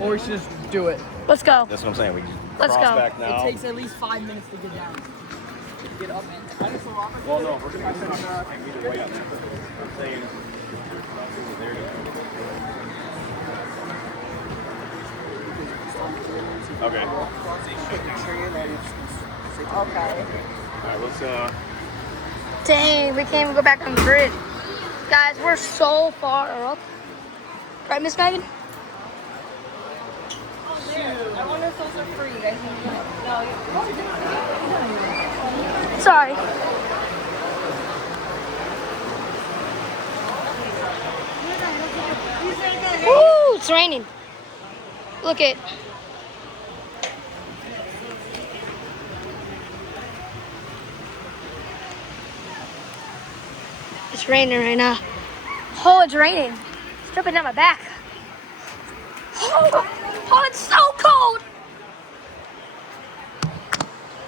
or we should just do it. Let's go. That's what I'm saying. We just Let's cross go. back now. It takes at least 5 minutes to get down. Get up, man. Well, no, we're gonna finish either way on that. I'm saying. There you go. Okay. Okay. Alright, let's Dang, we can't even go back on the grid. Guys, we're so far up. Right, Miss Megan? I wonder if those are free. You guys can Sorry. Woo, it's raining. Look it. It's raining right now. Oh, it's raining. It's dripping down my back. Oh, it's so cold.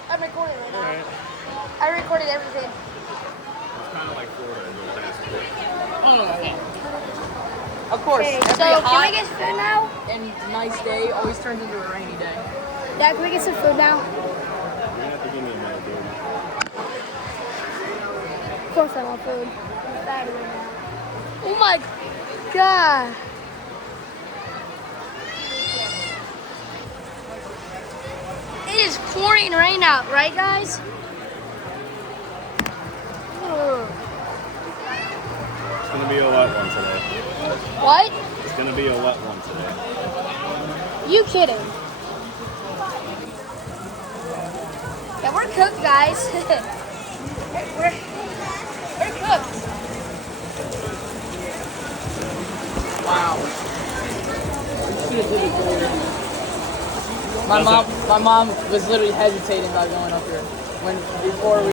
I'm recording right now. I recorded everything. It's kind of like Florida. Of course. Okay, Every so can hot we get food now? and nice day always turns into a rainy day. Dad, can we get some food now? You're gonna have to give me a minute, dude. Of course I want food. Oh my God. It is pouring rain out, right guys? Ugh. It's gonna be a wet one today. What? It's gonna be a wet one today. You kidding? Yeah, we're cooked, guys. we're cooked. Wow. My mom was literally hesitating about going up here before we